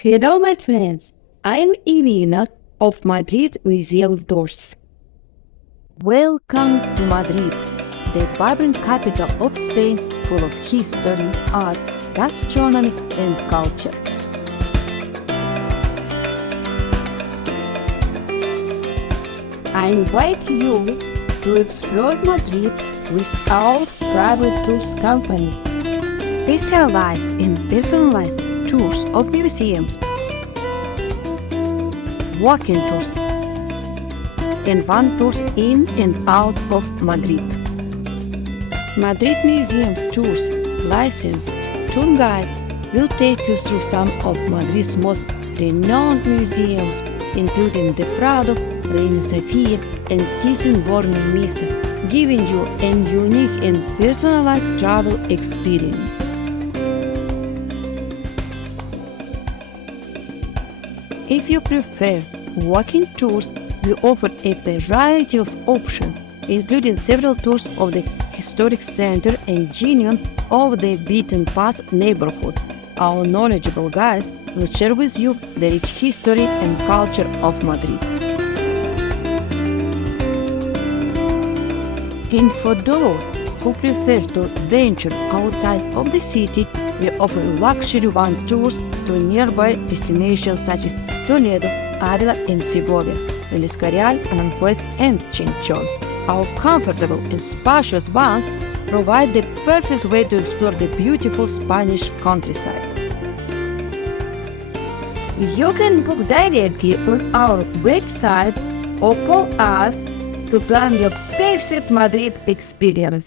Hello, my friends. I'm IRINA of Madrid Museum Tours. Welcome to Madrid, the vibrant capital of Spain, full of history, art, gastronomy, and culture. I invite you to explore Madrid with our private tours company. Specialized in personalized tours of museums, walking tours, and van tours in and out of Madrid. Madrid Museum Tours licensed tour guides will take you through some of Madrid's most renowned museums, including the Prado, Reina Sofia, and Thyssen-Bornemisza, giving you a unique and personalized travel experience. If you prefer walking tours, we offer a variety of options, including several tours of the historic center and genuine of the beaten path neighborhood. Our knowledgeable guides will share with you the rich history and culture of Madrid. And for those who prefer to venture outside of the city, we offer luxury van tours to nearby destinations such as Toledo, Ávila, and Segovia, El Escorial, Aranjuez, and Chinchon. Our comfortable and spacious vans provide the perfect way to explore the beautiful Spanish countryside. You can book directly on our website or call us to plan your perfect Madrid experience.